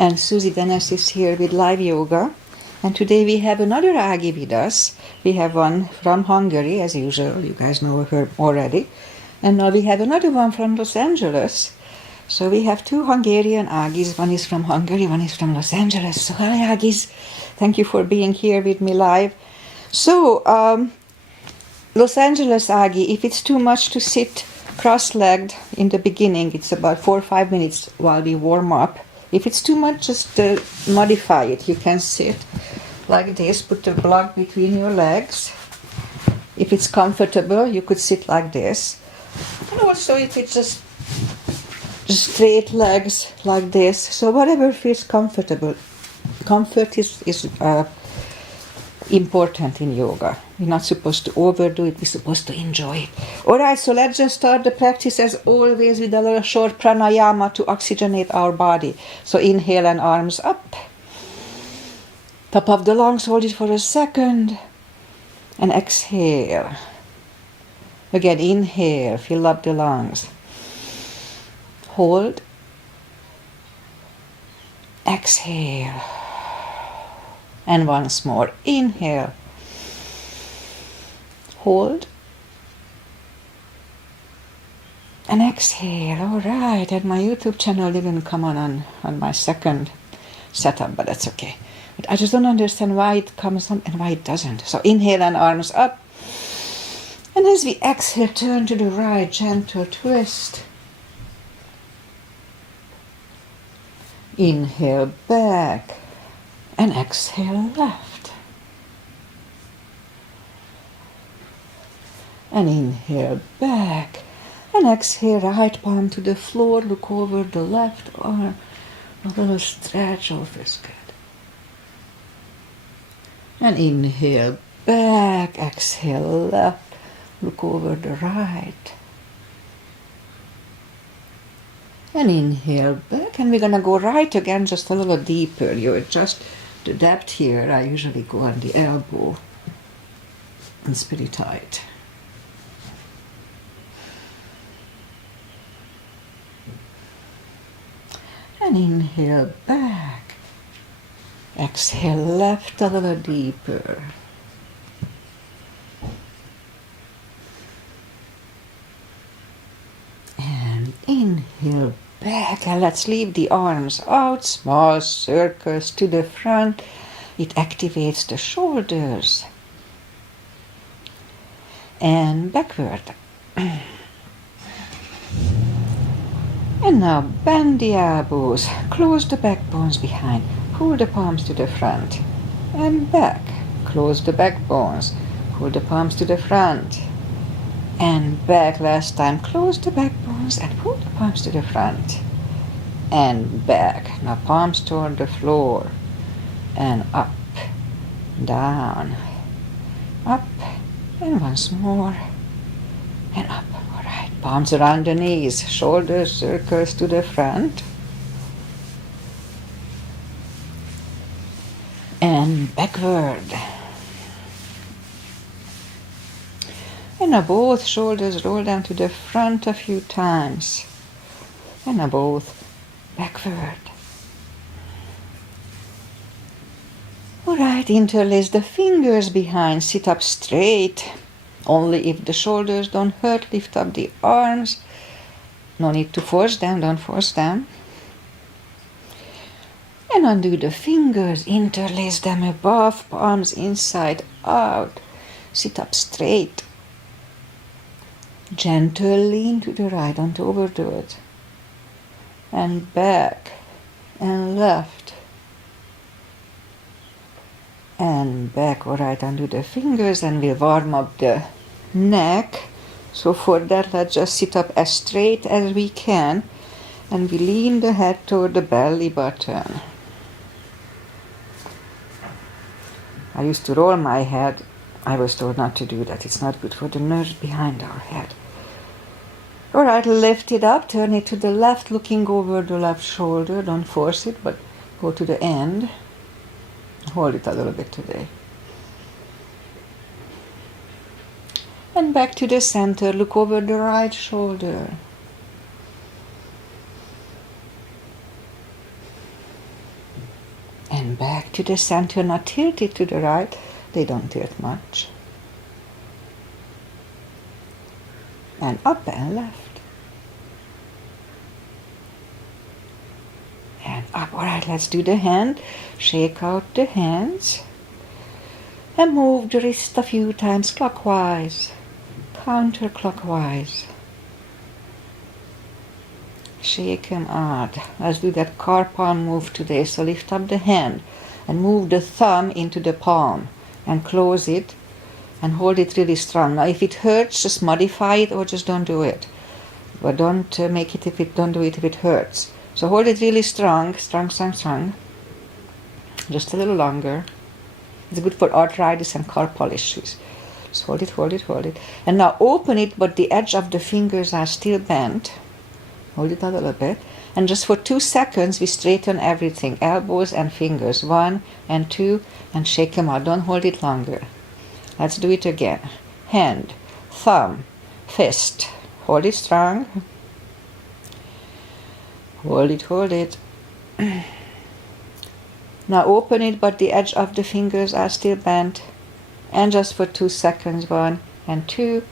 And Susie Dennis is here with live yoga. And today we have another Agi with us. We have one from Hungary, as usual. You guys know her already. And now we have another one from Los Angeles. So we have two Hungarian Agis. One is from Hungary, one is from Los Angeles. So hi Agis. Thank you for being here with me live. So, Los Angeles Agi, if it's too much to sit cross-legged in the beginning, it's about 4 or 5 minutes while we warm up. If it's too much, just modify it. You can sit like this, put the block between your legs. If it's comfortable, you could sit like this. And also if it's just straight legs like this. So whatever feels comfortable. Comfort is important in yoga. We're not supposed to overdo it, we're supposed to enjoy it. Alright, so let's just start the practice as always with a little short pranayama to oxygenate our body. So inhale and arms up. Top of the lungs, hold it for a second. And exhale. Again, inhale, fill up the lungs. Hold. Exhale. And once more, inhale, hold, and exhale. All right, and my YouTube channel didn't come on my second setup, but that's okay. But I just don't understand why it comes on and why it doesn't. So inhale and arms up. And as we exhale, turn to the right, gentle twist. Inhale back. And exhale left. And inhale back. And exhale right palm to the floor. Look over the left arm. A little stretch offers good. And inhale back. Exhale left. Look over the right. And inhale back. And we're going to go right again, just a little deeper. You adjust the depth here. I usually go on the elbow. It's pretty tight. And inhale back. Exhale left a little deeper. And inhale back, and let's leave the arms out, small circles to the front. It activates the shoulders. And backward. And now bend the elbows, close the backbones behind, pull the palms to the front. And back, close the backbones, pull the palms to the front. And back last time, close the backbones and pull the palms to the front. And back. Now palms toward the floor. And up, down, up, and once more. And up. All right. Palms around the knees, shoulders circles to the front. And backward. And now both shoulders roll down to the front a few times. And now both backward. Alright, interlace the fingers behind, sit up straight. Only if the shoulders don't hurt, lift up the arms. No need to force them, don't force them. And undo the fingers, interlace them above, palms inside out. Sit up straight. Gentle lean to the right, don't overdo it. And back, and left. And back, all right, undo the fingers, and we'll warm up the neck. So for that, let's just sit up as straight as we can, and we lean the head toward the belly button. I used to roll my head. I was told not to do that. It's not good for the nerves behind our head. All right, lift it up, turn it to the left, looking over the left shoulder. Don't force it, but go to the end. Hold it a little bit today. And back to the center, look over the right shoulder. And back to the center, not tilted to the right. They don't tilt much. And up and left. And up. All right, let's do the hand. Shake out the hands. And move the wrist a few times clockwise, counterclockwise. Shake them out. Let's do that car palm move today. So lift up the hand and move the thumb into the palm and close it and hold it really strong. Now if it hurts, just modify it or just don't do it. But don't make it don't do it if it hurts. So hold it really strong, strong, strong, strong. Just a little longer. It's good for arthritis and carpal issues. Just hold it, hold it, hold it. And now open it, but the edge of the fingers are still bent. Hold it a little bit. And just for 2 seconds, we straighten everything. Elbows and fingers. 1 and 2. And shake them out. Don't hold it longer. Let's do it again. Hand, thumb, fist. Hold it strong. Hold it, hold it. Now open it, but the edge of the fingers are still bent. And just for 2 seconds. 1 and 2.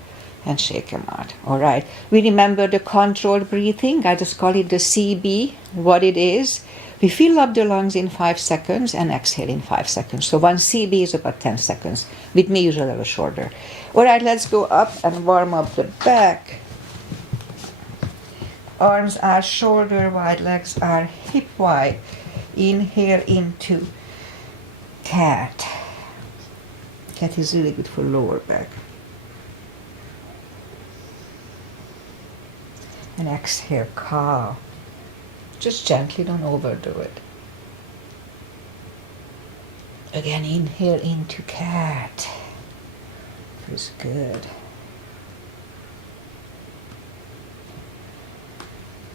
And shake them out. All right. We remember the controlled breathing. I just call it the CB, what it is. We fill up the lungs in 5 seconds and exhale in 5 seconds. So one CB is about 10 seconds. With me, usually a little shorter. All right, let's go up and warm up the back. Arms are shoulder wide, legs are hip wide. Inhale into cat. Cat is really good for lower back. And exhale, cow. Just gently, don't overdo it. Again, inhale into cat. Feels good.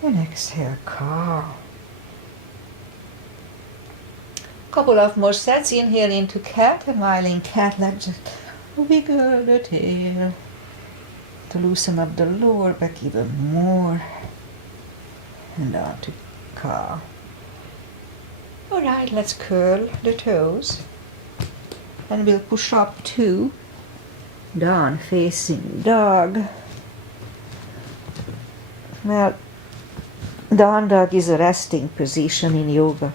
And exhale, cow. Couple of more sets. Inhale into cat, and while in cat, let's just wiggle the tail to loosen up the lower back even more. And down to cow. All right, let's curl the toes. And we'll push up 2. Down facing dog. Well, down dog is a resting position in yoga.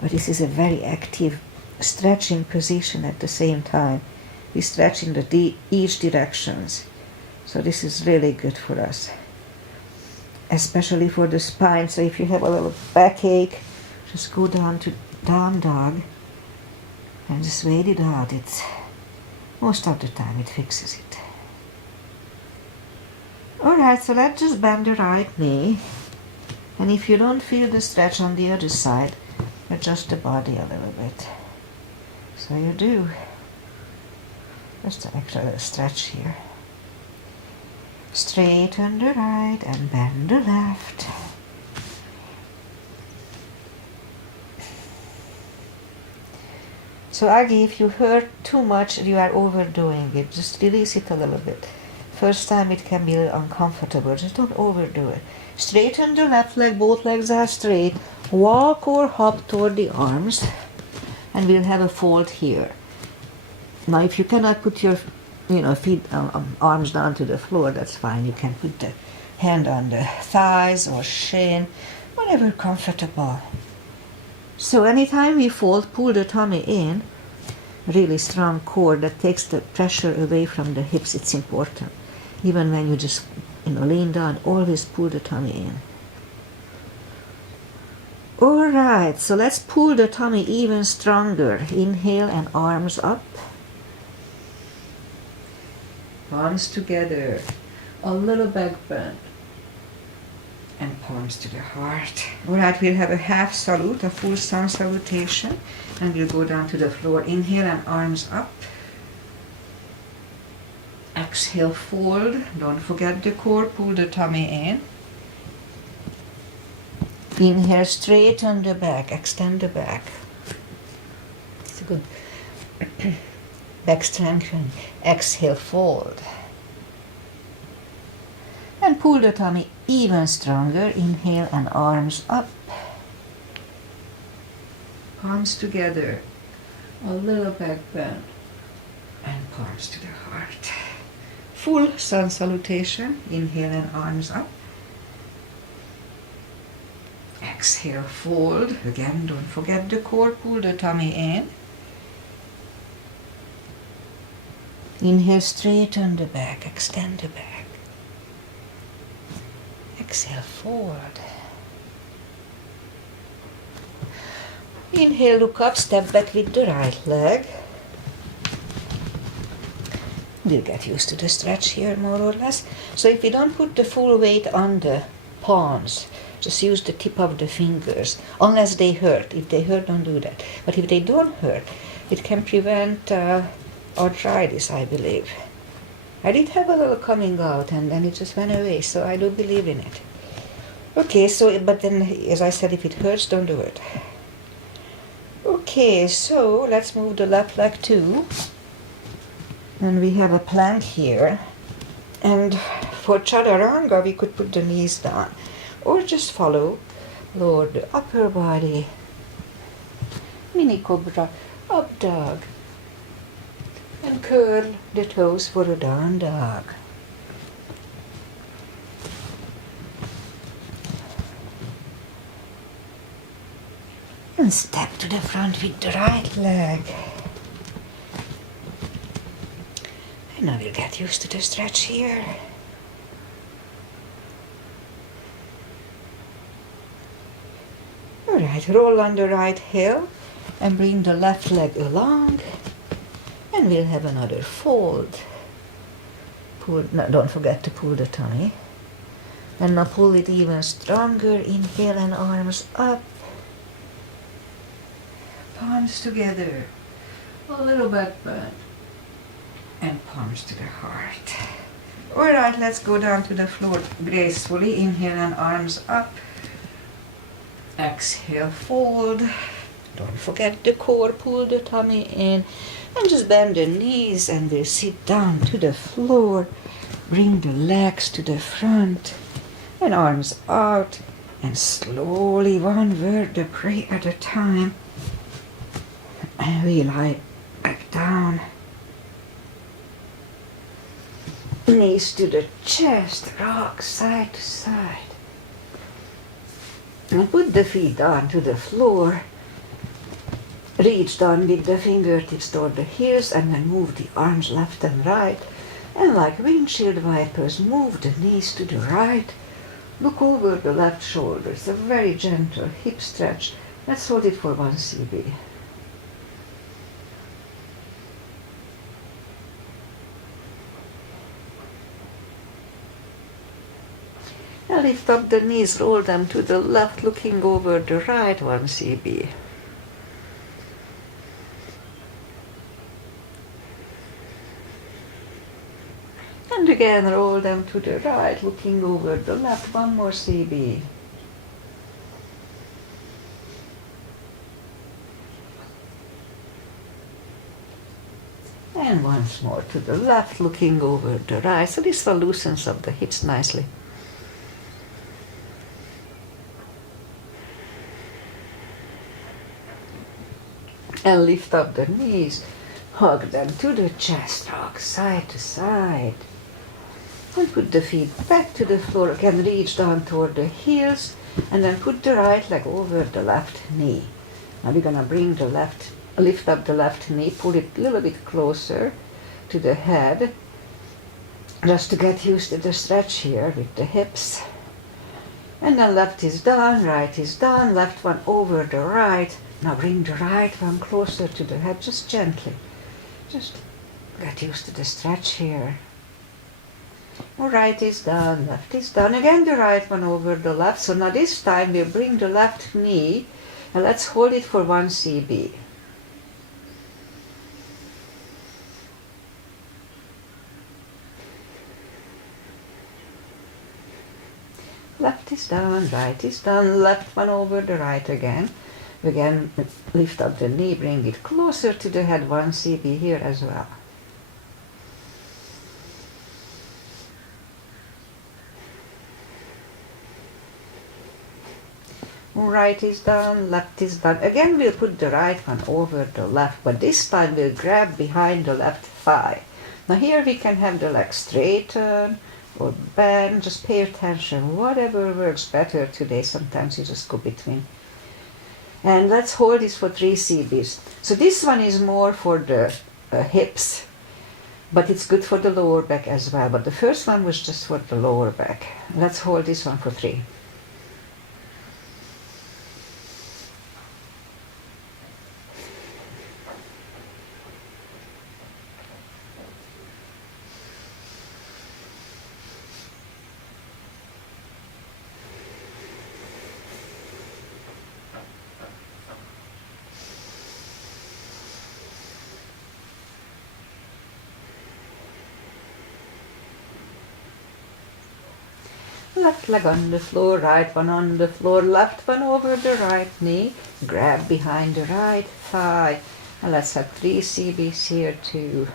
But this is a very active stretching position at the same time. We stretch in each directions. So this is really good for us, especially for the spine. So if you have a little backache, just go down to down dog and just wait it out. It's most of the time it fixes it. All right, so let's just bend the right knee. And if you don't feel the stretch on the other side, adjust the body a little bit. So you do. Just an extra little stretch here. Straighten the right and bend the left. So Aggie, if you hurt too much, you are overdoing it. Just release it a little bit. First time it can be a little uncomfortable. Just don't overdo it. Straighten the left leg, both legs are straight. Walk or hop toward the arms. And we'll have a fold here. Now if you cannot put your feet, arms down to the floor, that's fine. You can put the hand on the thighs or shin, whatever comfortable. So anytime we fold, pull the tummy in, really strong core that takes the pressure away from the hips. It's important. Even when you just lean down, always pull the tummy in. All right, so let's pull the tummy even stronger. Inhale and arms up. Palms together, a little back bend, and palms to the heart. All right, we'll have a half salute, a full sun salutation, and we'll go down to the floor. Inhale and arms up. Exhale, fold. Don't forget the core, pull the tummy in. Inhale, straighten the back, extend the back. It's a good back strengthening. Exhale, fold. And pull the tummy even stronger. Inhale and arms up. palms together, a little back bend, and palms to the heart. Full sun salutation. Inhale and arms up. Exhale, fold. Again, don't forget the core, pull the tummy in. Inhale, straighten the back, extend the back. Exhale, forward. Inhale, look up, step back with the right leg. We'll get used to the stretch here, more or less. So if we don't put the full weight on the palms, just use the tip of the fingers, unless they hurt. If they hurt, don't do that. But if they don't hurt, it can prevent arthritis, I believe. I did have a little coming out and then it just went away, so I do believe in it. Okay, so, but then, as I said, if it hurts, don't do it. Okay, so let's move the left leg too. And we have a plank here. And for Chaturanga, we could put the knees down. Or just follow, lower the upper body. Mini cobra, up dog. And curl the toes for a down dog. And step to the front with the right leg. And now we'll get used to the stretch here. Alright, roll on the right heel and bring the left leg along. And we'll have another fold. Pull, no, don't forget to pull the tummy. And now pull it even stronger. Inhale and arms up. Palms together. A little back bend. And palms to the heart. Alright, let's go down to the floor gracefully. Inhale and arms up. Exhale, fold. Don't forget the core, pull the tummy in. And just bend the knees and we'll sit down to the floor. Bring the legs to the front. And arms out. And slowly, one vertebrae at a time. And we lie back down. Knees to the chest, rock side to side. And put the feet down to the floor. Reach down with the fingertips toward the heels and then move the arms left and right. And like windshield wipers, move the knees to the right. Look over the left shoulder. It's a very gentle hip stretch. Let's hold it for 1 CB. Now lift up the knees, roll them to the left, looking over the right, 1 CB. And again, roll them to the right, looking over the left, 1 more CB. And once more to the left, looking over the right. So this one loosens up the hips nicely. And lift up the knees, hug them to the chest, rock side to side. And put the feet back to the floor, again reach down toward the heels, and then put the right leg over the left knee. Now we're gonna bring the left, lift up the left knee, pull it a little bit closer to the head, just to get used to the stretch here with the hips. And then left is down, right is down, left one over the right. Now bring the right one closer to the head, just gently. Just get used to the stretch here. Right is down, left is down. Again the right one over the left. So now this time we'll bring the left knee and let's hold it for 1 CB. Left is down, right is down, left one over the right again. Again, lift up the knee, bring it closer to the head, 1 CB here as well. Right is done, left is done. Again we'll put the right one over the left, but this time we'll grab behind the left thigh. Now here we can have the leg straighten or bend, just pay attention, whatever works better today. Sometimes you just go between. And let's hold this for 3 CBs. So this one is more for the hips, but it's good for the lower back as well. But the first one was just for the lower back. Let's hold this one for 3. Left leg on the floor, right one on the floor, left one over the right knee, grab behind the right thigh, and let's have 3 CBs here too.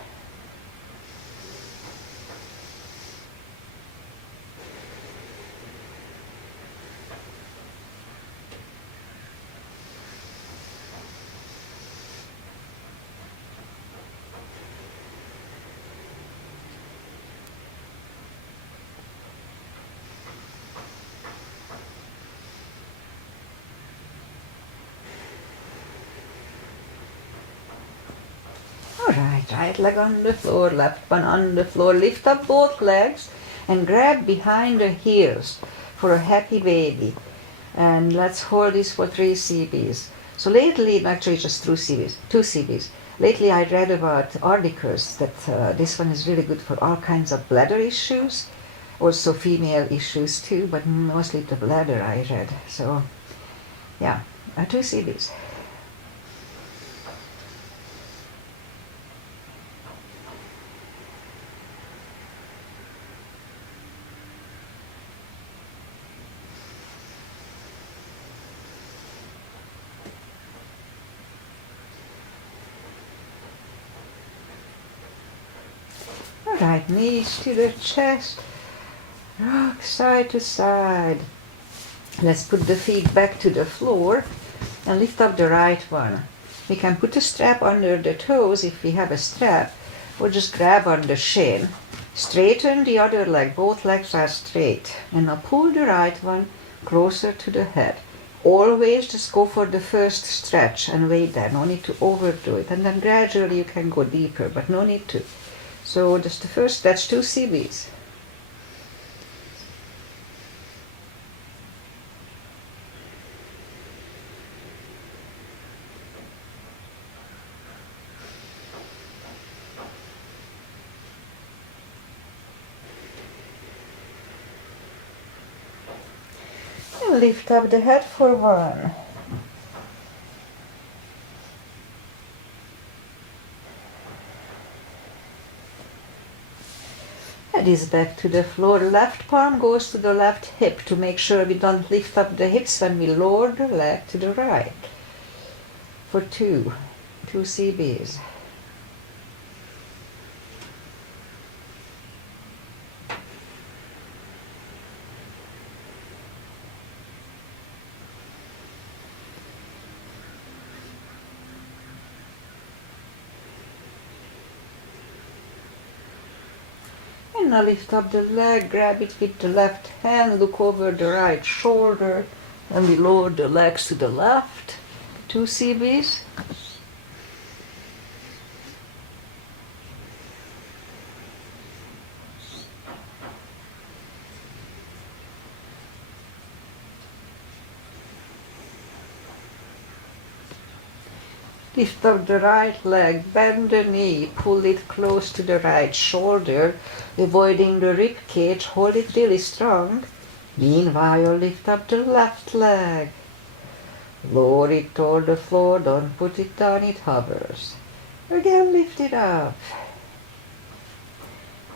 Alright, right leg on the floor, left one on the floor. Lift up both legs and grab behind the heels for a happy baby. And let's hold this for 3 CBs. So lately, actually just 2 CBs. Lately I read about articles that this one is really good for all kinds of bladder issues, also female issues too, but mostly the bladder I read. So yeah, 2 CBs. Right knees to the chest, rock side to side. Let's put the feet back to the floor and lift up the right one. We can put a strap under the toes if we have a strap, or just grab on the shin. Straighten the other leg, both legs are straight. And now pull the right one closer to the head. Always just go for the first stretch and wait there, no need to overdo it. And then gradually you can go deeper, but no need to. So just the first stretch, 2 CBs. And lift up the head for 1. Head is back to the floor. Left palm goes to the left hip to make sure we don't lift up the hips when we lower the leg to the right. For 2 CBs. And now lift up the leg, grab it with the left hand, look over the right shoulder, and we lower the legs to the left. 2 CBs. Lift up the right leg, bend the knee, pull it close to the right shoulder, avoiding the rib cage, hold it really strong. Meanwhile, lift up the left leg. Lower it toward the floor, don't put it down, it hovers. Again, lift it up.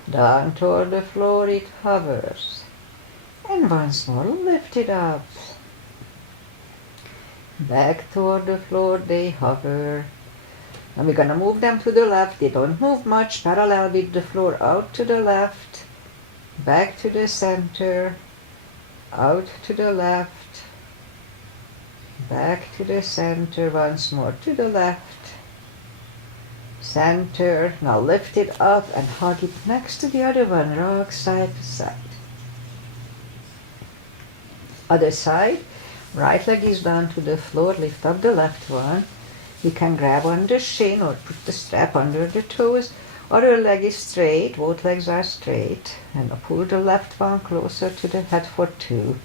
Down toward the floor, it hovers. And once more, lift it up. Back toward the floor, they hover. And we're gonna move them to the left. They don't move much, parallel with the floor, out to the left, back to the center, out to the left, Back to the center once more, to the left. Center. Now lift it up and hug it next to the other one. Rock side to side. Other side. Right leg is down to the floor. Lift up the left one. You can grab on the shin or put the strap under the toes. Other leg is straight. Both legs are straight. And pull the left one closer to the head for 2.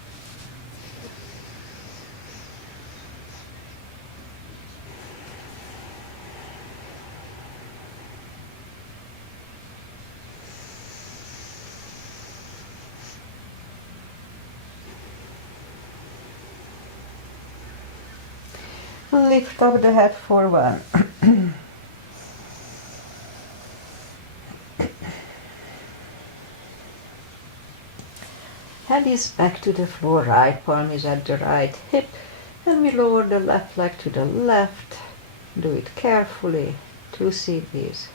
Lift up the head for 1. Head is back to the floor, right palm is at the right hip, and we lower the left leg to the left. Do it carefully, 2 CBs.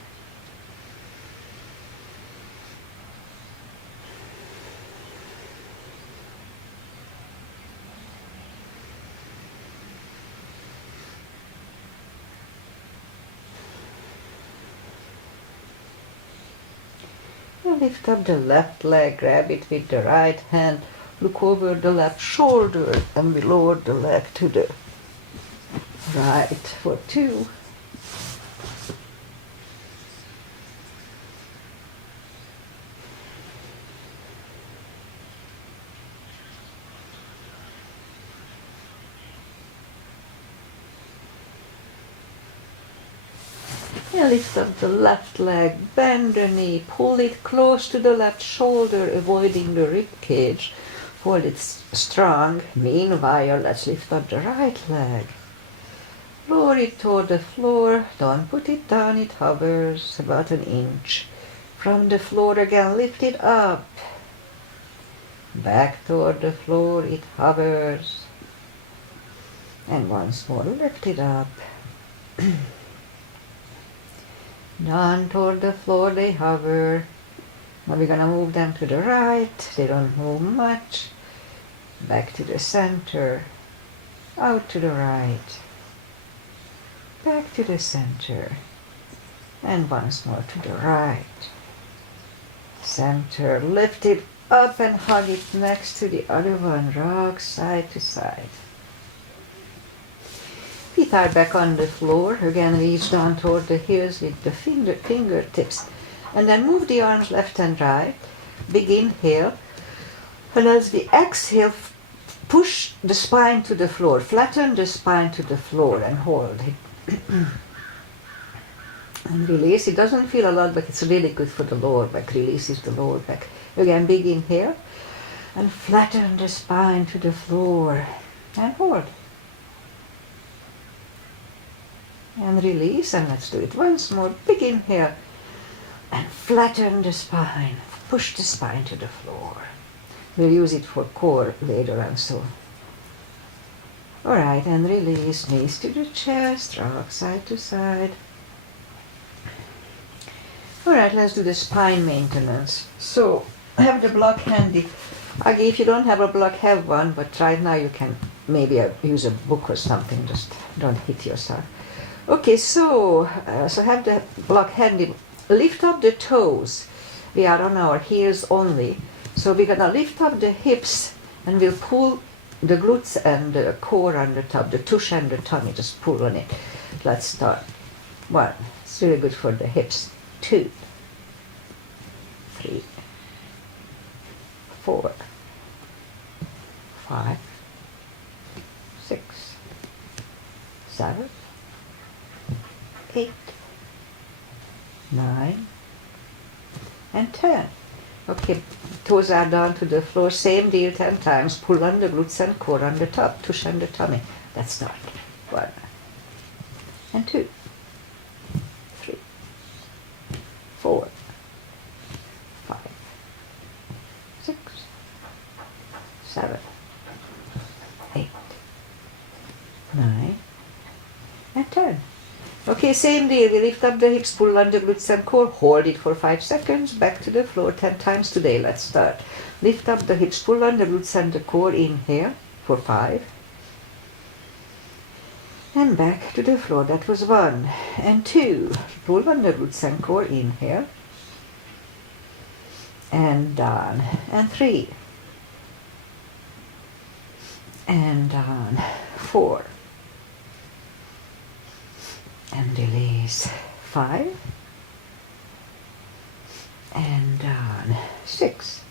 Lift up the left leg, grab it with the right hand, look over the left shoulder, and we lower the leg to the right for 2. And lift up the left leg, bend the knee, pull it close to the left shoulder, avoiding the rib cage. Hold it strong. Meanwhile, let's lift up the right leg. Lower it toward the floor. Don't put it down, it hovers about 1 inch. From the floor again, lift it up. Back toward the floor, it hovers. And once more, lift it up. Down toward the floor they hover. Now we're gonna move them to the right. They don't move much. Back to the center. Out to the right. Back to the center. And once more to the right. Center. Lift it up and hug it next to the other one. Rock side to side. Feet are back on the floor. Again, reach down toward the heels with the fingertips. And then move the arms left and right. Big inhale. And as we exhale, push the spine to the floor. Flatten the spine to the floor and hold it. And release. It doesn't feel a lot, but it's really good for the lower back. Releases the lower back. Again, big inhale. And flatten the spine to the floor. And hold. And release, and let's do it once more. Big inhale, and flatten the spine. Push the spine to the floor. We'll use it for core later on, so. Alright, and release, knees to the chest, rock side to side. Alright, let's do the spine maintenance. So, have the block handy. Again, if you don't have a block, have one, but right now you can maybe use a book or something, just don't hit yourself. Okay, so have the block handy. Lift up the toes. We are on our heels only. So we're gonna lift up the hips and we'll pull the glutes and the core on the top, the tush and the tummy, just pull on it. Let's start. 1, it's really good for the hips. 2, 3, 4, 5, 6, 7, 8, 9, and 10. Okay, toes are down to the floor. Same deal 10 times. Pull on the glutes and core on the top. Tush on the tummy. Let's start. 1, and 2, 3, 4, 5, 6, 7, 8, 9, and 10. Okay, same deal. We lift up the hips, pull on the glutes and core, hold it for 5 seconds, back to the floor 10 times today. Let's start. Lift up the hips, pull on the glutes and the core, inhale for 5, And back to the floor. That was 1 and 2. Roll on the roots and core. Inhale. And down. And 3. And down. 4. And release. 5. And down. 6.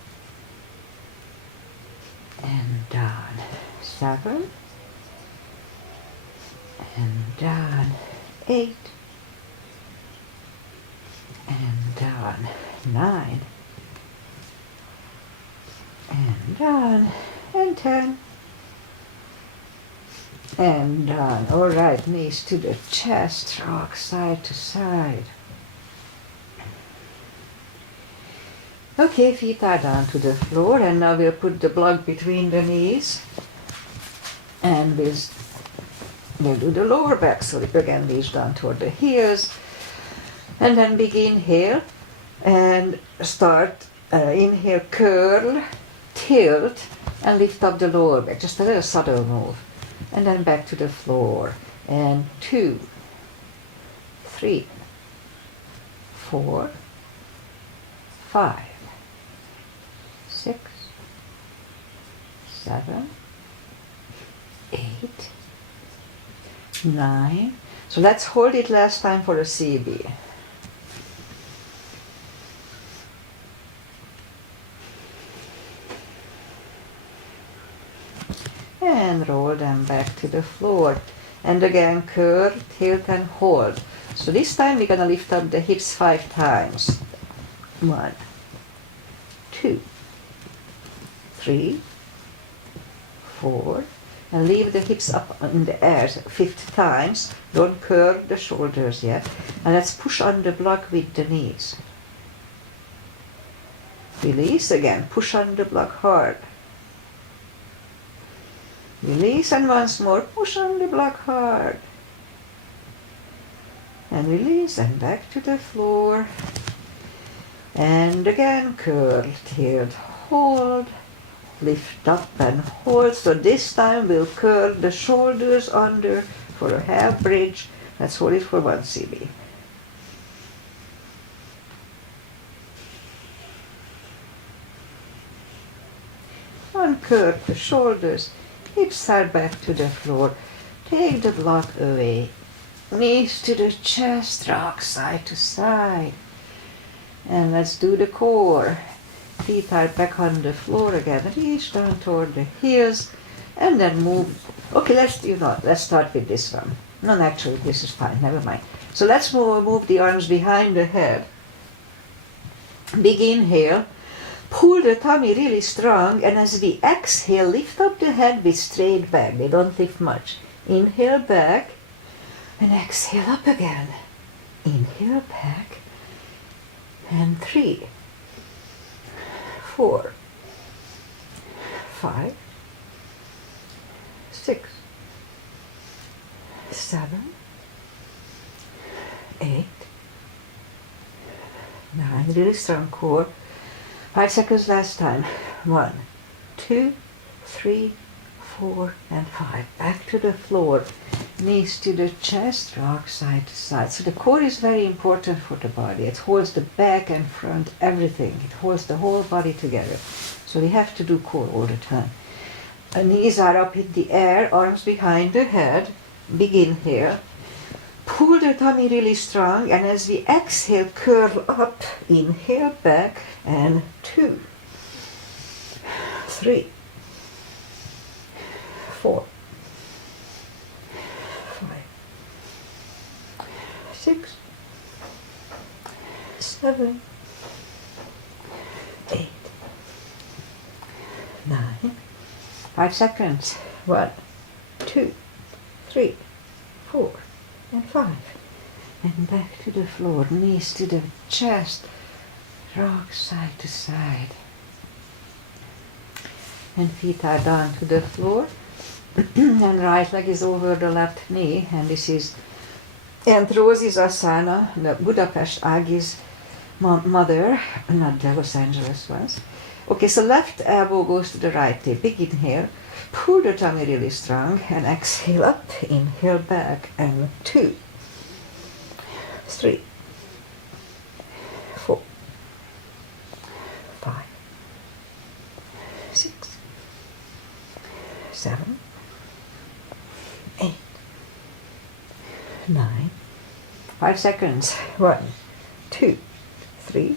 And down. 7. And down. 8. And down. 9. And down. And 10. And down. All right, knees to the chest, rock side to side. Okay, feet are down to the floor, and now we'll put the block between the knees, and we'll do the lower back. So again, knees down toward the heels, and then begin here, and start, inhale, curl, tilt, and lift up the lower back, just a little subtle move. And then back to the floor, and 2, 3, 4, 5, 6, 7, 8, 9. So let's hold it last time for a CB. And roll them back to the floor. And again, curl, tilt, and hold. So this time we're going to lift up the hips 5 times. 1, 2, 3, 4, and leave the hips up in the air 50 times. Don't curl the shoulders yet. And let's push on the block with the knees. Release again, push on the block hard. Release, and once more, push on the block hard. And release, and back to the floor. And again, curl, tilt, hold, lift up and hold. So this time we'll curl the shoulders under for a half bridge. Let's hold it for 1 CB. Uncurl the shoulders. Hips are back to the floor. Take the block away. Knees to the chest, rock side to side. And let's do the core. Feet are back on the floor again. Reach down toward the heels. And then move. Okay, let's start with this one. No, actually, this is fine. Never mind. So let's move the arms behind the head. Big inhale. Pull the tummy really strong, and as we exhale, lift up the head with straight back. We don't lift much. Inhale back, and exhale up again. Inhale back, and 3, 4, 5, 6, 7, 8, 9. Really strong core. 5 seconds last time. 1, 2, 3, 4, and 5. Back to the floor. Knees to the chest, rock side to side. So the core is very important for the body. It holds the back and front, everything. It holds the whole body together. So we have to do core all the time. Knees are up in the air, arms behind the head. Big inhale. Pull the tummy really strong, and as we exhale, curl up. Inhale back, and 2, 3, 4, 5, 6, 7, 8, 9. 5 seconds. 1, 2, 3, 4, and 5. And back to the floor, knees to the chest, rock side to side. And feet are down to the floor. And right leg is over the left knee. And this is Aunt Rosie's Asana, the Budapest Agi's mother, not the Los Angeles ones. Okay, so left elbow goes to the right hip. Big inhale. Pull the tummy really strong and exhale up, inhale back, and 2, 3, 4, 5, 6, 7, 8, 9. 5 seconds. 1, 2, 3,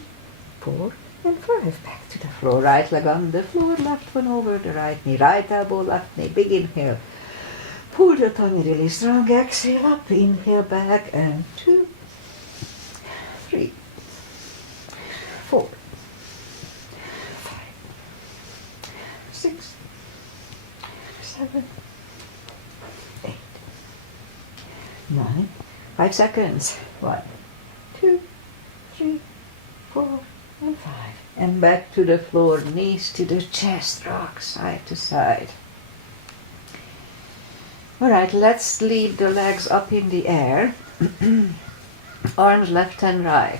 4, and 5. Back to the floor. Right leg on the floor, left one over the right knee. Right elbow, left knee. Big inhale. Pull the tummy really strong. Exhale up. Inhale back. And 2, 3, 4, 5, 6, 7, 8, 9. 5 seconds. 1, 2, 3, 4, and 5. And back to the floor, knees to the chest, rock side to side. Alright, let's lead the legs up in the air. Arms left and right.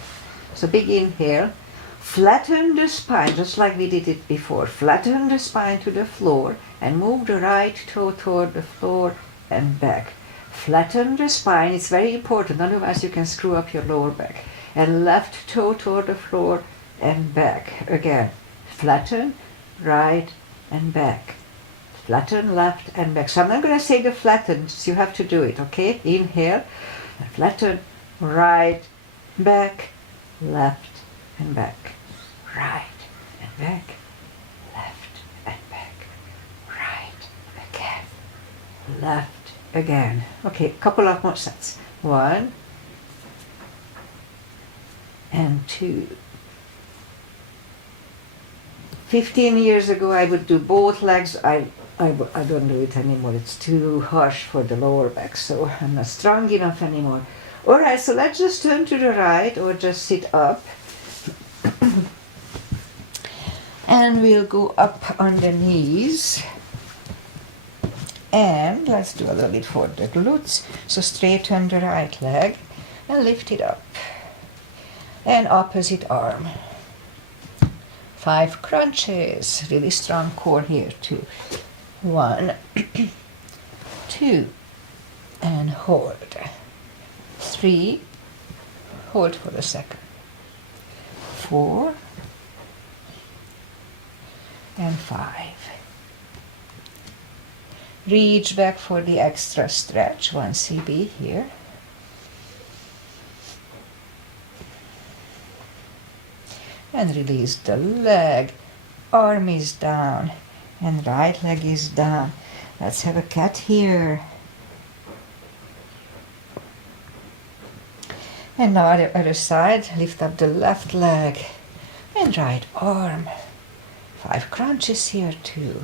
So big inhale. Flatten the spine, just like we did it before. Flatten the spine to the floor and move the right toe toward the floor and back. Flatten the spine, it's very important, otherwise you can screw up your lower back. And left toe toward the floor and back. Again, flatten, right and back. Flatten, left and back. So I'm not going to say the flattens, you have to do it, okay? Inhale, flatten, right, back, left and back. Right and back, left and back. Right, again, left, again. Okay, couple of more sets. 1 and 2. 15 years ago I would do both legs. I don't do it anymore. It's too harsh for the lower back, so I'm not strong enough anymore. Alright, so let's just turn to the right or just sit up. And we'll go up on the knees. And let's do a little bit for the glutes. So straighten the right leg and lift it up. And opposite arm. 5 crunches. Really strong core here too. 1, 2, and hold. 3, hold for a second. 4, and 5. Reach back for the extra stretch, 1 CB here. And release the leg. Arm is down and right leg is down. Let's have a cat here. And now the other side, lift up the left leg and right arm. 5 crunches here too.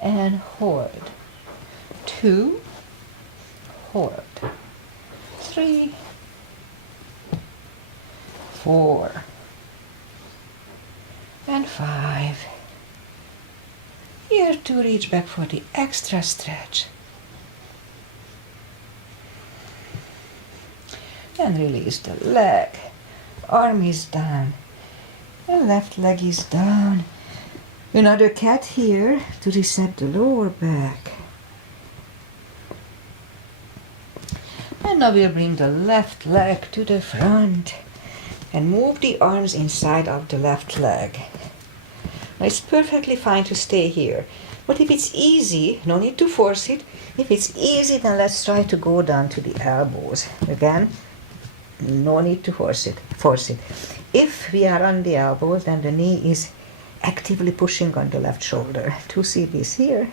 And hold. 2, hold. 3, 4, and 5. Here to reach back for the extra stretch. And release the leg. Arm is down. And left leg is down. Another cat here to reset the lower back. And now we'll bring the left leg to the front and move the arms inside of the left leg. Now it's perfectly fine to stay here, but if it's easy, no need to force it. If it's easy, then let's try to go down to the elbows. Again, no need to force it. If we are on the elbows, then the knee is actively pushing on the left shoulder. 2 CBs here.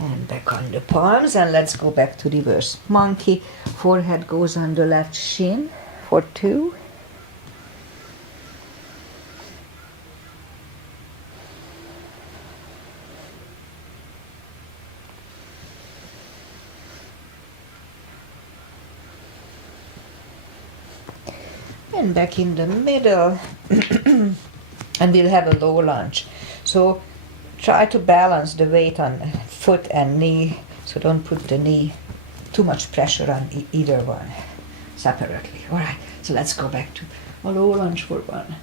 And back on the palms, and let's go back to reverse monkey. Forehead goes on the left shin for 2. And back in the middle. And we'll have a low lunge. So try to balance the weight on foot and knee, so don't put the knee too much pressure on either one separately. All right, so let's go back to a low lunge for one.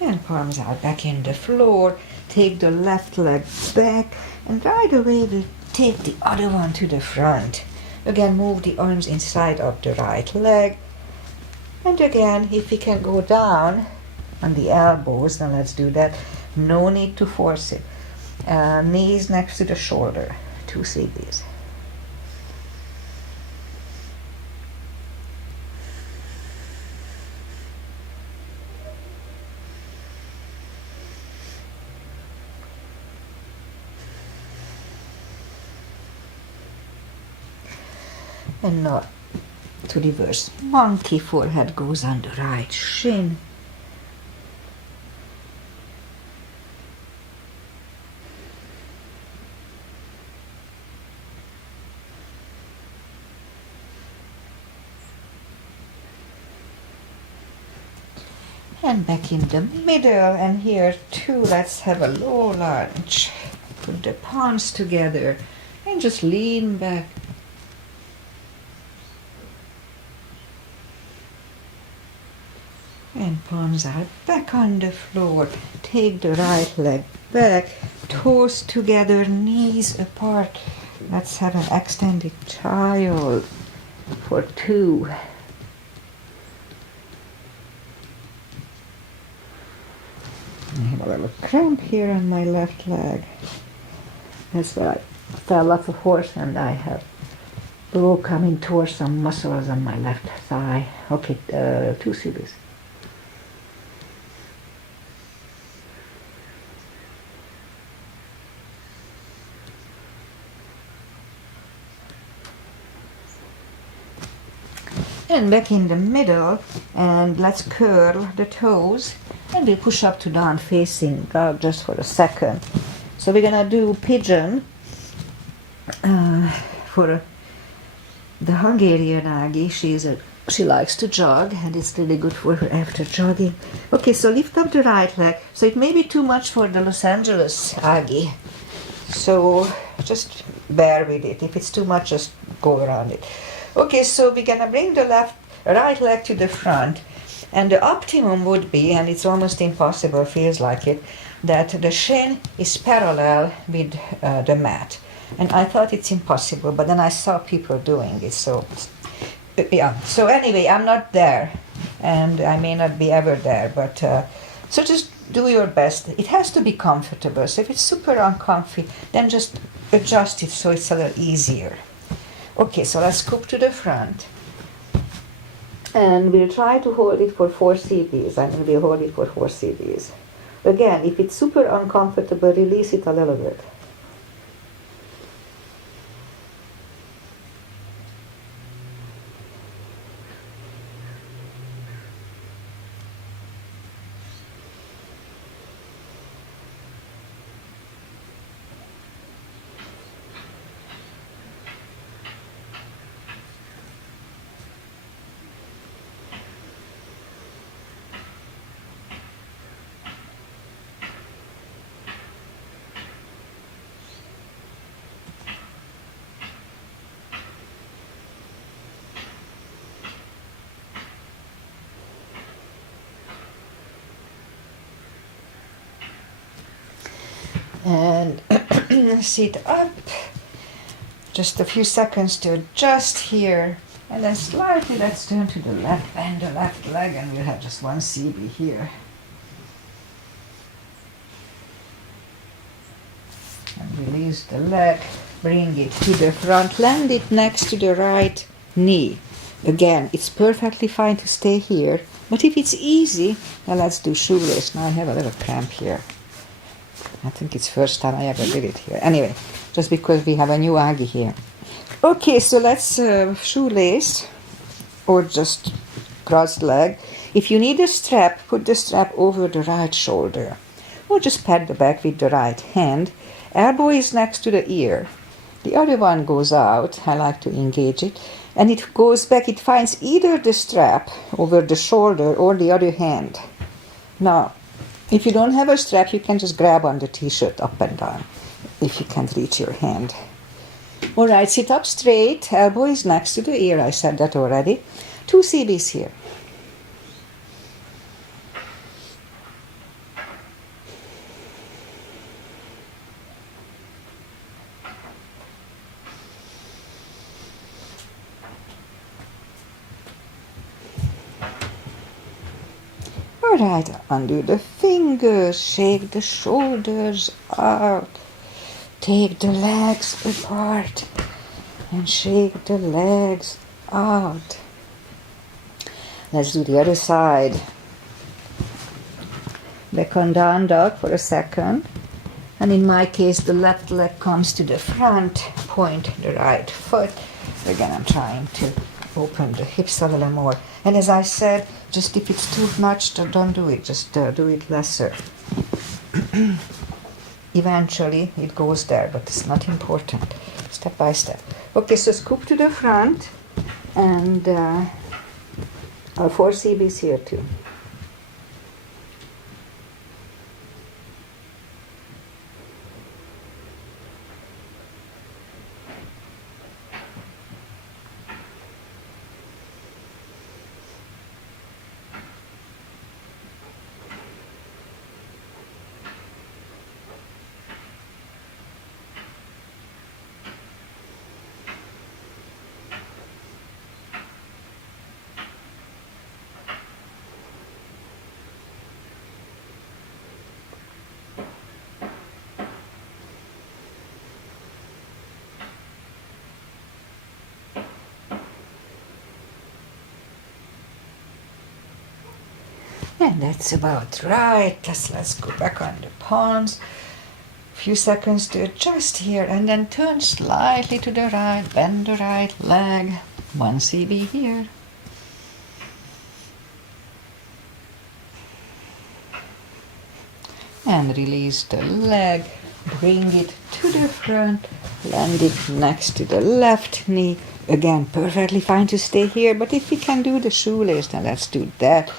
And palms out back in the floor. Take the left leg back, and right away we take the other one to the front. Again, move the arms inside of the right leg. And again, if we can go down on the elbows, then let's do that. No need to force it. Knees next to the shoulder. 2 CBs. And now to reverse monkey, forehead goes on the right shin. And back in the middle, and here too, let's have a low lunge. Put the palms together and just lean back. And palms out back on the floor. Take the right leg back, toes together, knees apart. Let's have an extended child for 2. I have a little cramp here on my left leg. That's where I fell off a horse and I have blow coming towards some muscles on my left thigh. Okay, 2 CBs. And back in the middle, and let's curl the toes, and we push up to down facing dog just for a second. So we're gonna do pigeon for the Hungarian Agi. She likes to jog, and it's really good for her after jogging. Okay, so lift up the right leg. So it may be too much for the Los Angeles Agi, so just bear with it. If it's too much, just go around it. Okay, so we're gonna bring the right leg to the front, and the optimum would be, and it's almost impossible, feels like it, that the shin is parallel with the mat. And I thought it's impossible, but then I saw people doing it, so yeah. So anyway, I'm not there, and I may not be ever there, but so just do your best. It has to be comfortable, so if it's super uncomfy, then just adjust it so it's a little easier. Okay, so let's scoop to the front. And we'll try to hold it for 4 CBs. I mean, we'll hold it for 4 CBs. Again, if it's super uncomfortable, release it a little bit. And sit up, just a few seconds to adjust here, and then slightly let's turn to the left, bend the left leg, and we'll have just 1 CB here. And release the leg, bring it to the front, land it next to the right knee. Again, it's perfectly fine to stay here, but if it's easy, then let's do shoelace. Now I have a little cramp here. I think it's first time I ever did it here. Anyway, just because we have a new Agi here. Okay, so let's shoelace, or just crossed leg. If you need a strap, put the strap over the right shoulder, or just pat the back with the right hand. Elbow is next to the ear. The other one goes out. I like to engage it. And it goes back, it finds either the strap over the shoulder or the other hand. Now, if you don't have a strap, you can just grab on the t-shirt up and down if you can't reach your hand. All right, sit up straight, elbow is next to the ear, I said that already. 2 CBs here. All right, undo the fingers, shake the shoulders out. Take the legs apart and shake the legs out. Let's do the other side. Back on down dog for a second. And in my case, the left leg comes to the front, point the right foot. Again, I'm trying to open the hips a little more. And as I said, just if it's too much, don't do it. Just do it lesser. Eventually, it goes there, but it's not important. Step by step. Okay, so scoop to the front, and 4 CBs here too. And that's about right. Let's go back on the palms. Few seconds to adjust here, and then turn slightly to the right, bend the right leg. 1 CB here. And release the leg, bring it to the front, land it next to the left knee. Again, perfectly fine to stay here, but if we can do the shoelace, then let's do that.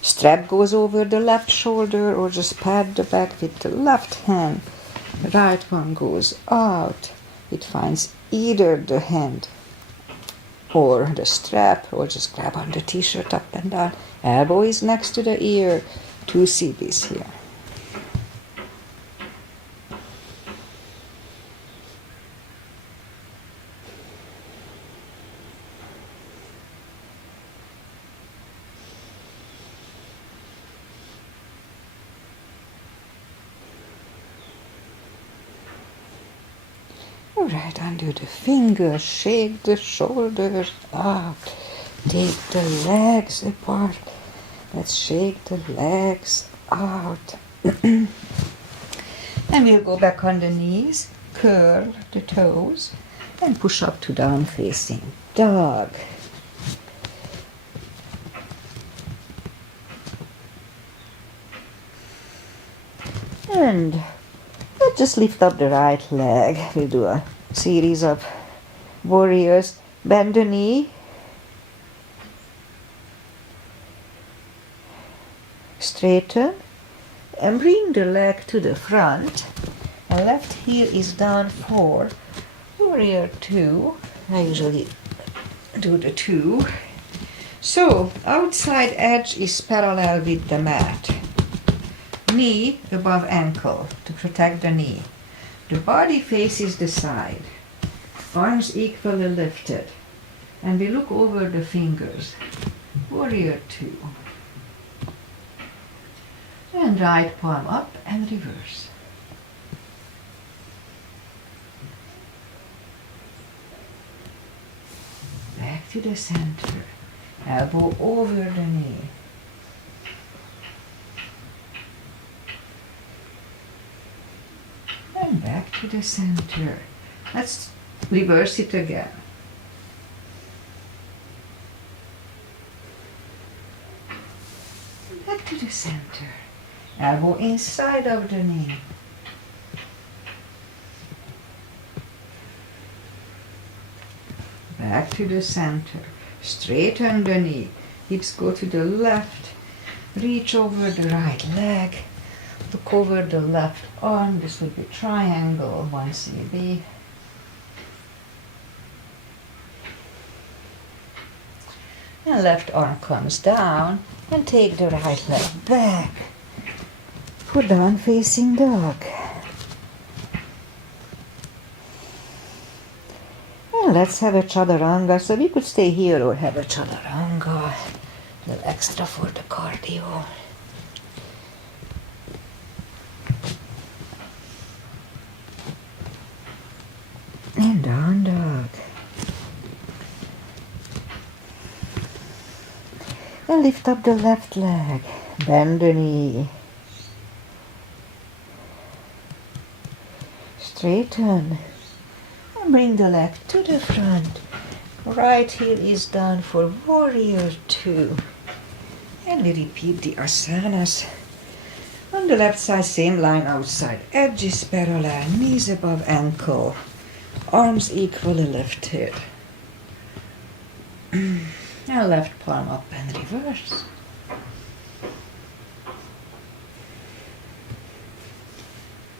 Strap goes over the left shoulder, or just pat the back with the left hand. Right one goes out. It finds either the hand or the strap, or just grab on the t-shirt up and down. Elbow is next to the ear. 2 CBs here. Alright, undo the fingers, shake the shoulders out, take the legs apart. Let's shake the legs out. And we'll go back on the knees, curl the toes, and push up to down facing dog. And just lift up the right leg. We'll do a series of warriors. Bend the knee. Straighten. And bring the leg to the front. And left heel is down 4. Warrior 2. I usually do the 2. So, outside edge is parallel with the mat. Knee above ankle to protect the knee. The body faces the side. Arms equally lifted. And we look over the fingers. Warrior 2. And right palm up and reverse. Back to the center. Elbow over the knee. And back to the center. Let's reverse it again. Back to the center. Elbow inside of the knee. back to the center, straighten the knee, hips go to the left, reach over the right leg, look over the left arm, this would be triangle, 1 CB. And left arm comes down, and take the right leg back for down facing dog. And let's have a chaturanga. So we could stay here or have a chaturanga. A little extra for the cardio. And down dog. And lift up the left leg. Bend the knee. Straighten. And bring the leg to the front. Right heel is down for warrior 2. And we repeat the asanas. On the left side, same line outside. Edges parallel, knees above ankle. Arms equally lifted. And left palm up and reverse.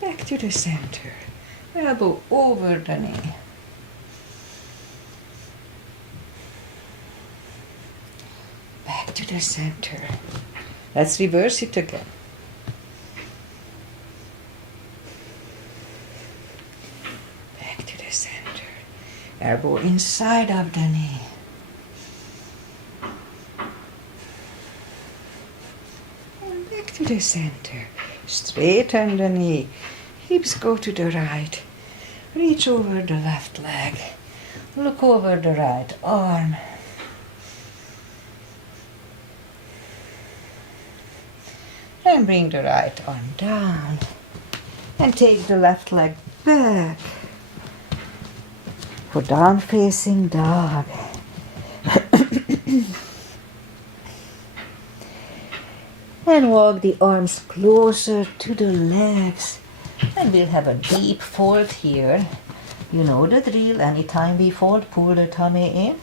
Back to the center. Elbow over the knee. Back to the center. Let's reverse it again. Back to the center. Elbow inside of the knee. And back to the center. Straighten the knee. Hips go to the right. Reach over the left leg. Look over the right arm. And bring the right arm down. And take the left leg back for down facing dog. And walk the arms closer to the legs. And we'll have a deep fold here. You know the drill. Anytime we fold, pull the tummy in.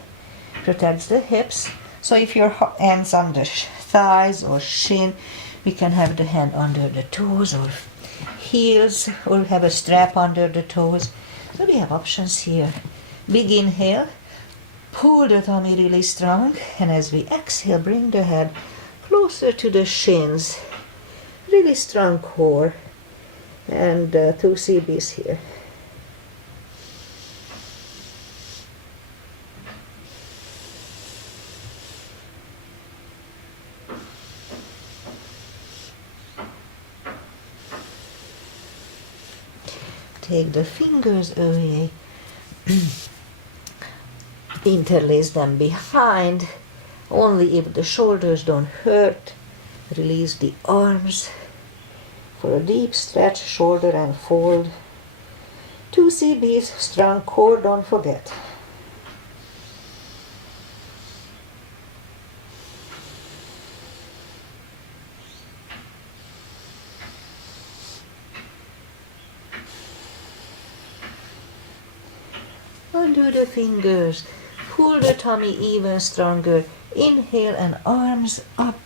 Protects the hips. So if your hands on the thighs or shin, we can have the hand under the toes or heels, or have a strap under the toes. So we have options here. Big inhale. Pull the tummy really strong. And as we exhale, bring the head closer to the shins. Really strong core. And 2 CBs here. Take the fingers away. Interlace them behind. Only if the shoulders don't hurt. Release the arms. For a deep stretch, shoulder and fold. 2 CBs, strong core, don't forget. Undo the fingers, pull the tummy even stronger. Inhale and arms up.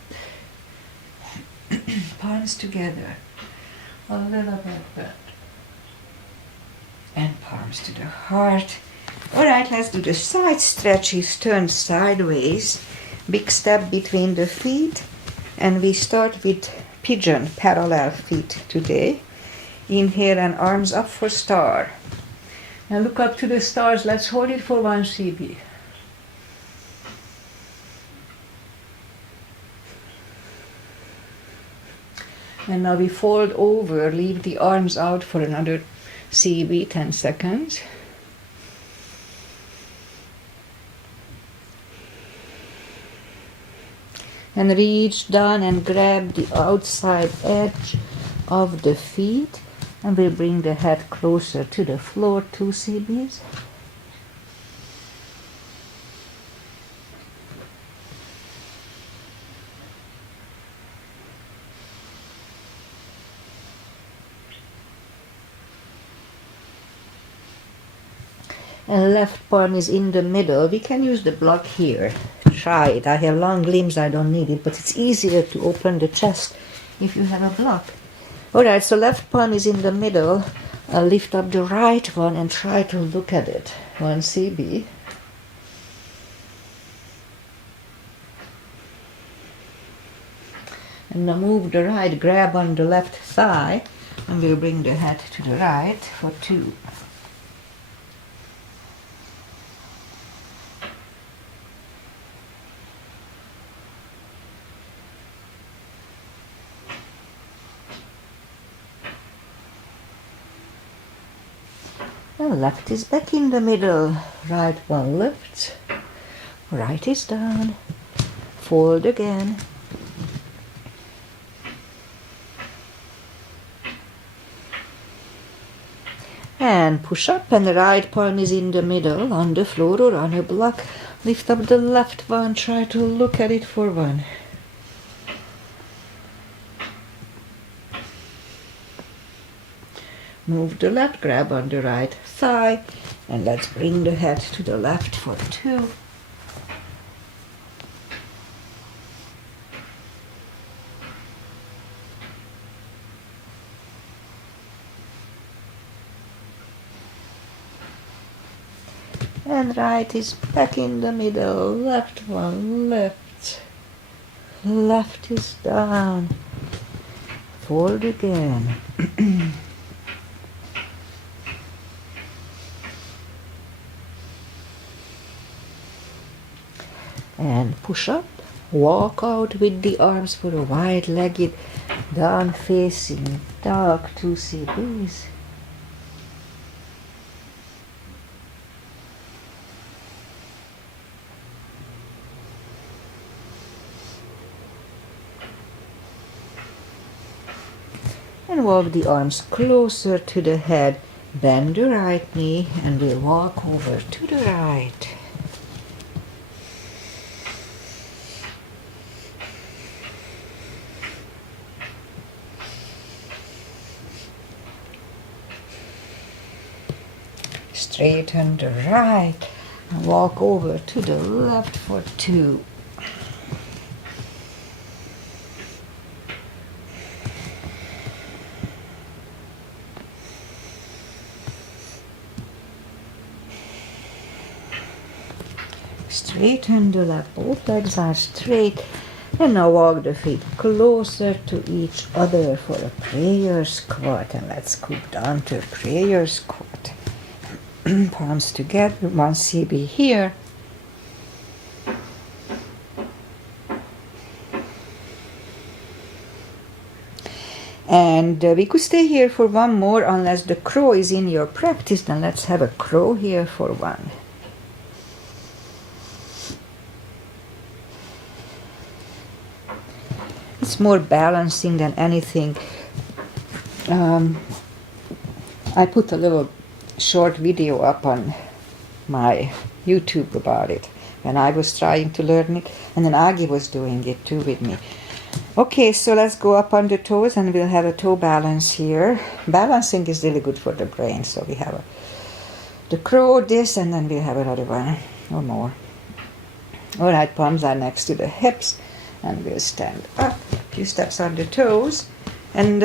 Palms together. A little bit bent. And palms to the heart. Alright, let's do the side stretches. Turn sideways. Big step between the feet. And we start with pigeon, parallel feet today. Inhale and arms up for star. Now look up to the stars. Let's hold it for 1 CB. And now we fold over, leave the arms out for another CB, 10 seconds. And reach down and grab the outside edge of the feet. And we'll bring the head closer to the floor, 2 CBs. and left palm is in the middle. We can use the block here. Try it. I have long limbs, I don't need it, but it's easier to open the chest if you have a block. Alright, so left palm is in the middle. I'll lift up the right one and try to look at it. 1CB. And now move the right, grab on the left thigh, and we'll bring the head to the right for 2. And left is back in the middle, right one lifts, right is down, fold again. And push up, and the right palm is in the middle, on the floor or on a block. Lift up the left one, try to look at it for 1. Move the left, grab on the right thigh, and let's bring the head to the left for 2. And right is back in the middle, left one lifts, left is down, fold again. And push up, walk out with the arms for a wide-legged, down-facing dog, 2CBs. And walk the arms closer to the head, bend the right knee, and we'll walk over to the right. Straighten the right, and walk over to the left for 2. Straighten the left, both legs are straight, and now walk the feet closer to each other for a prayer squat, and let's scoop down to a prayer squat. Palms together, 1CB here. And we could stay here for 1 more unless the crow is in your practice, then let's have a crow here for 1. It's more balancing than anything. I put a little short video up on my YouTube about it when I was trying to learn it, and then Agi was doing it too with me. Okay, so let's go up on the toes, and we'll have a toe balance here. Balancing is really good for the brain, so we have the crow, this, and then we'll have another one or more. Alright, palms are next to the hips, and we'll stand up, a few steps on the toes, and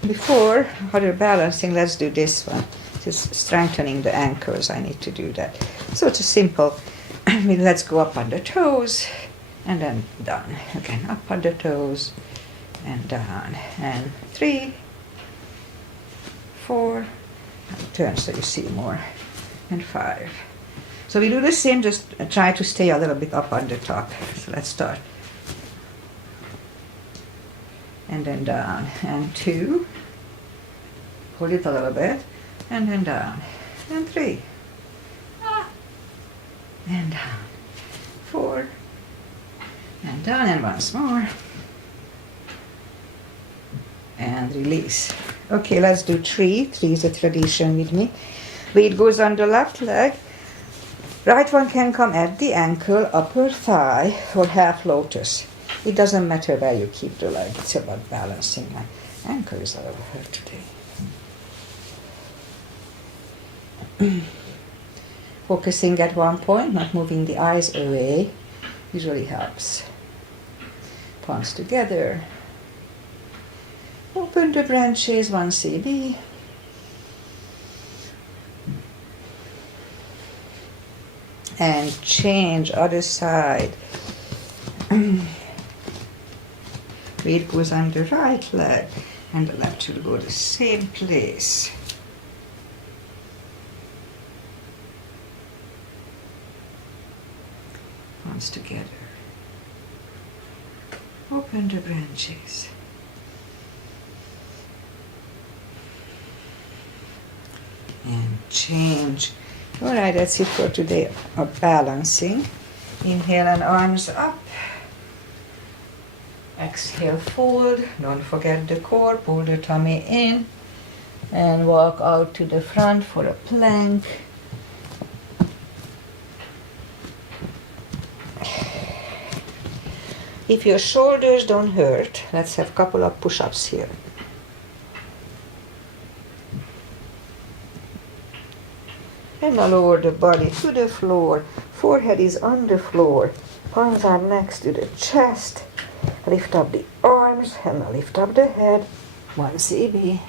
before other balancing, let's do this one. Just strengthening the ankles, I need to do that. So it's a simple, let's go up on the toes, and then down. Again, up on the toes, and down. And 3, 4, turn so you see more, and 5. So we do the same, just try to stay a little bit up on the top. So let's start. And then down, and 2, hold it a little bit, and then down, and 3, and down, 4, and down, and once more, and release. Okay, let's do 3. 3 is a tradition with me. Weight goes on the left leg, right one can come at the ankle, upper thigh, or half lotus. It doesn't matter where you keep the leg, it's about balancing. My ankle is a little hurt today. focusing at one point, not moving the eyes away, usually helps. Palms together. Open the branches, 1 cm. And change other side. Weight goes on the right leg and the left should go the same place. Palms together. Open the branches. And change. Alright, that's it for today of balancing. Inhale and arms up. Exhale, fold. Don't forget the core. Pull the tummy in. And walk out to the front for a plank. If your shoulders don't hurt, let's have a couple of push-ups here. And now lower the body to the floor. Forehead is on the floor. Palms are next to the chest. Lift up the arms and now lift up the head. 1 cm.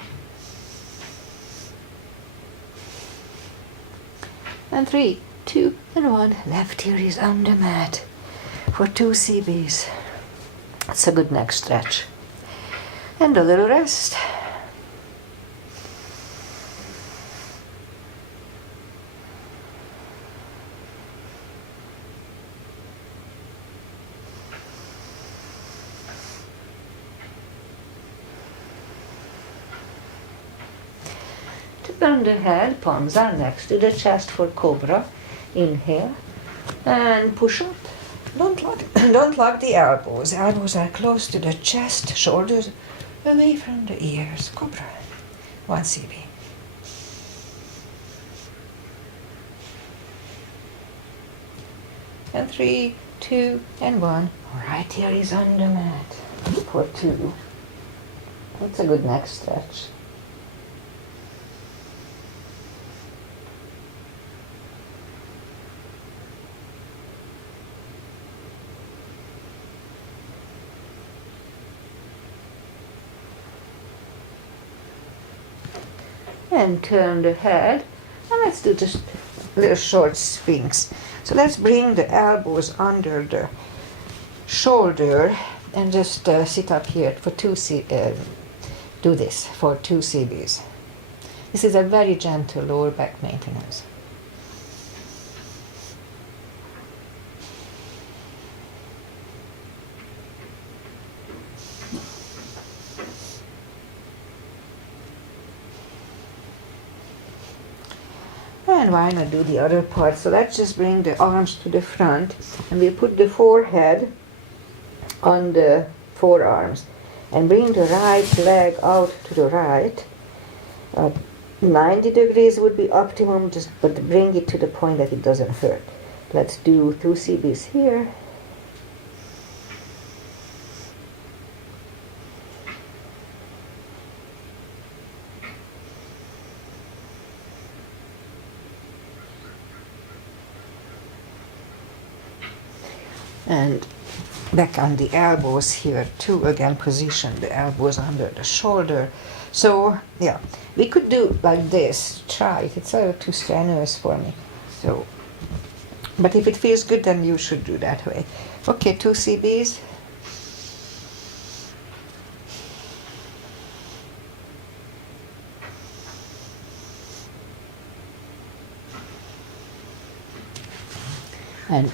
And 3, 2, and 1. Left ear is on the mat for 2 cb's. That's a good neck stretch. And a little rest. Turn the head, palms are next to the chest for cobra. Inhale and push up. Don't lock the elbows. Elbows are close to the chest, shoulders away from the ears. Cobra. 1 cm. And 3, 2, and 1. Right here is on the mat for 2. That's a good neck stretch. And turn the head, and let's do just little short swings. So let's bring the elbows under the shoulder and just sit up here for do this for 2 cb's. This is a very gentle lower back maintenance. And why not do the other part? So let's just bring the arms to the front and we'll put the forehead on the forearms and bring the right leg out to the right. 90 degrees would be optimum, but bring it to the point that it doesn't hurt. Let's do 2 cb's here. And back on the elbows here too, again position the elbows under the shoulder. So yeah, we could do like this, try it, it's a little too strenuous for me. So, but if it feels good then you should do that way. Okay, 2 cb's. And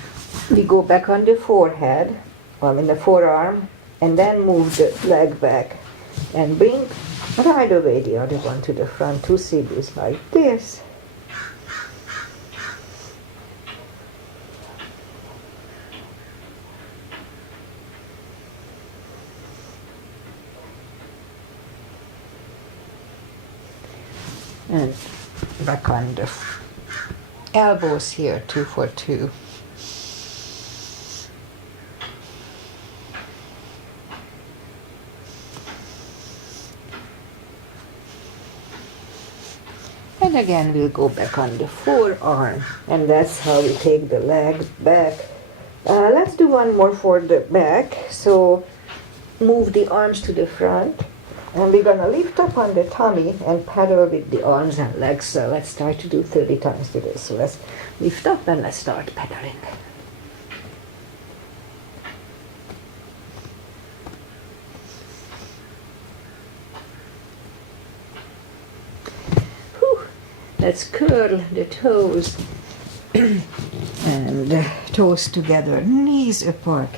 we go back on the forehead, in the forearm, and then move the leg back and bring right away the other one to the front, 2 cb's like this. And back on the elbows here, 2 for 2. And again we'll go back on the forearm, and that's how we take the legs back. Let's do one more for the back. So move the arms to the front, and we're gonna lift up on the tummy and paddle with the arms and legs. So let's try to do 30 times today. So let's lift up and let's start paddling. Let's curl the toes and toes together, knees apart,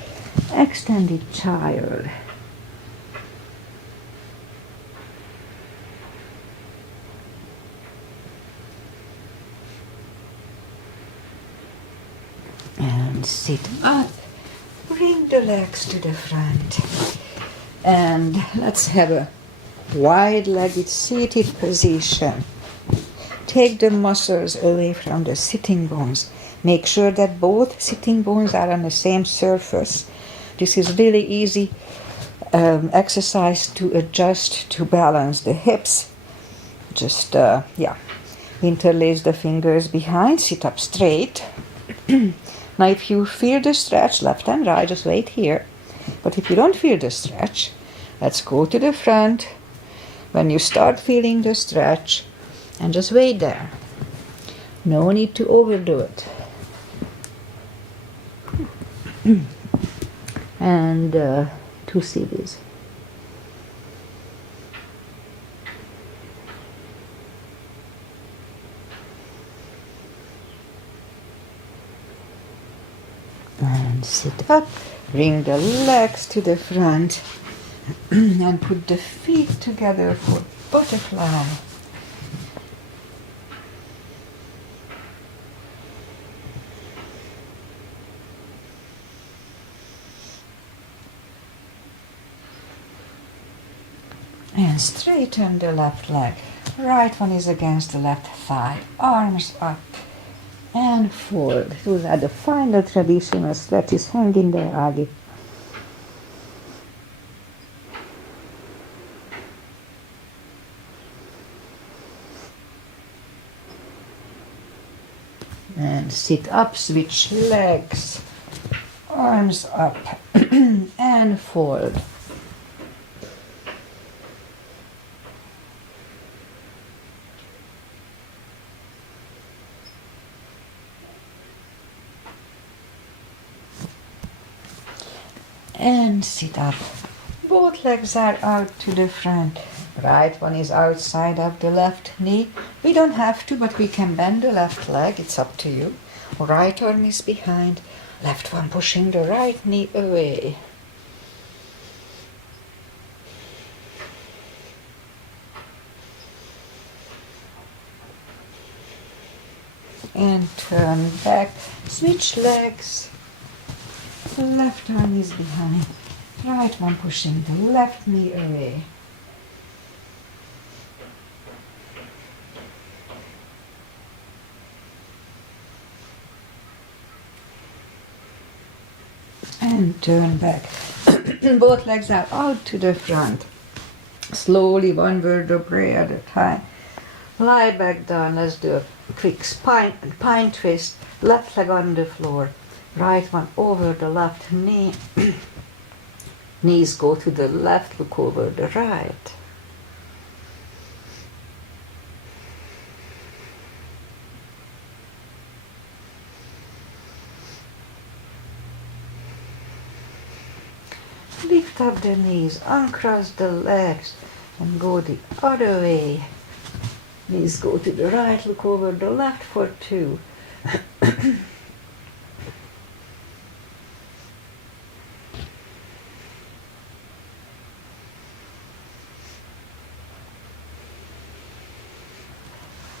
extended child. And sit up, bring the legs to the front. And let's have a wide-legged seated position. Take the muscles away from the sitting bones. Make sure that both sitting bones are on the same surface. This is really easy exercise to adjust, to balance the hips. Just, interlace the fingers behind, sit up straight. Now if you feel the stretch, left and right, just wait here. But if you don't feel the stretch, let's go to the front. When you start feeling the stretch, and just wait there. No need to overdo it. And 2 CVs. And sit up, bring the legs to the front, and put the feet together for butterfly. And straighten the left leg. Right one is against the left thigh. Arms up and forward. Those are the final traditional stretches. Hang in there, Agi. And sit up, switch legs. Arms up and forward. And sit up. Both legs are out to the front. Right one is outside of the left knee. We don't have to, but we can bend the left leg. It's up to you. Right arm is behind. Left one pushing the right knee away. And turn back. Switch legs. Left arm is behind, right one pushing the left knee away. And turn back. Both legs are out to the front. Slowly, one vertebrae at a time. Lie back down, let's do a quick pine twist. Left leg on the floor. Right one over the left knee. Knees go to the left, look over the right. Lift up the knees, uncross the legs, and go the other way. Knees go to the right, look over the left for 2.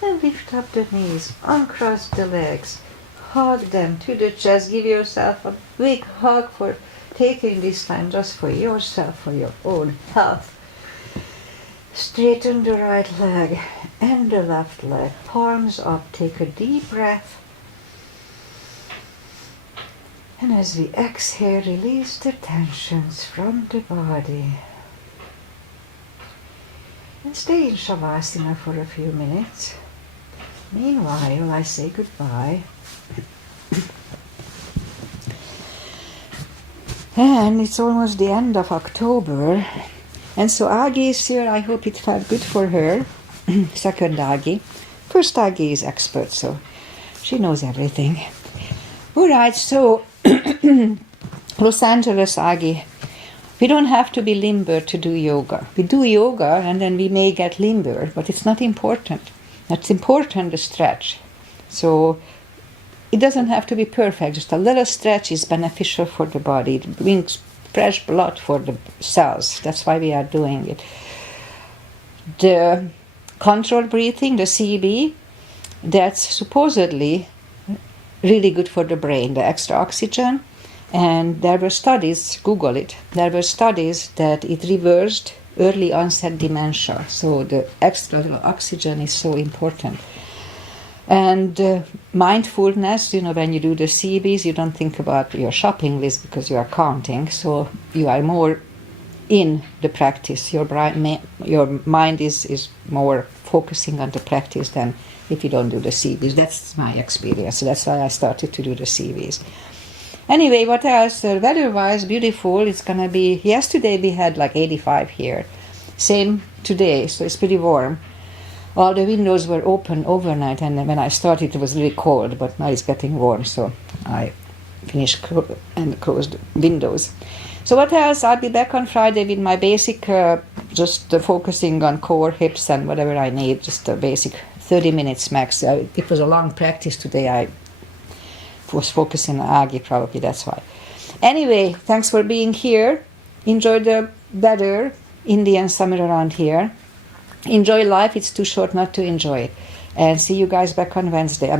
And lift up the knees, uncross the legs, hug them to the chest, give yourself a big hug for taking this time just for yourself, for your own health. Straighten the right leg and the left leg, palms up, take a deep breath. And as we exhale, release the tensions from the body. And stay in Shavasana for a few minutes. Meanwhile, I say goodbye. And it's almost the end of October. And so Agi is here. I hope it felt good for her. Second Agi. First Agi is expert, so she knows everything. All right, so Los Angeles Agi. We don't have to be limber to do yoga. We do yoga and then we may get limber, but it's not important. It's important to stretch. So it doesn't have to be perfect. Just a little stretch is beneficial for the body. It brings fresh blood for the cells. That's why we are doing it. The controlled breathing, the CB, that's supposedly really good for the brain, the extra oxygen. And there were studies, Google it, there were studies that it reversed early onset dementia. So the extra oxygen is so important. And mindfulness, when you do the CBs, you don't think about your shopping list because you are counting. So you are more in the practice. Your mind is more focusing on the practice than if you don't do the CBs. That's my experience. That's why I started to do the CBs. Anyway, what else? Weather-wise, beautiful. It's going to be... Yesterday we had like 85 here. Same today, so it's pretty warm. All the windows were open overnight, and when I started it was really cold, but now it's getting warm, so I finished and closed the windows. So what else? I'll be back on Friday with my basic, just focusing on core, hips, and whatever I need, just a basic 30 minutes max. It was a long practice today. I was focusing on Agi, probably that's why. Anyway, thanks for being here. Enjoy the weather, Indian summer around here. Enjoy life. It's too short not to enjoy it. And see you guys back on Wednesday.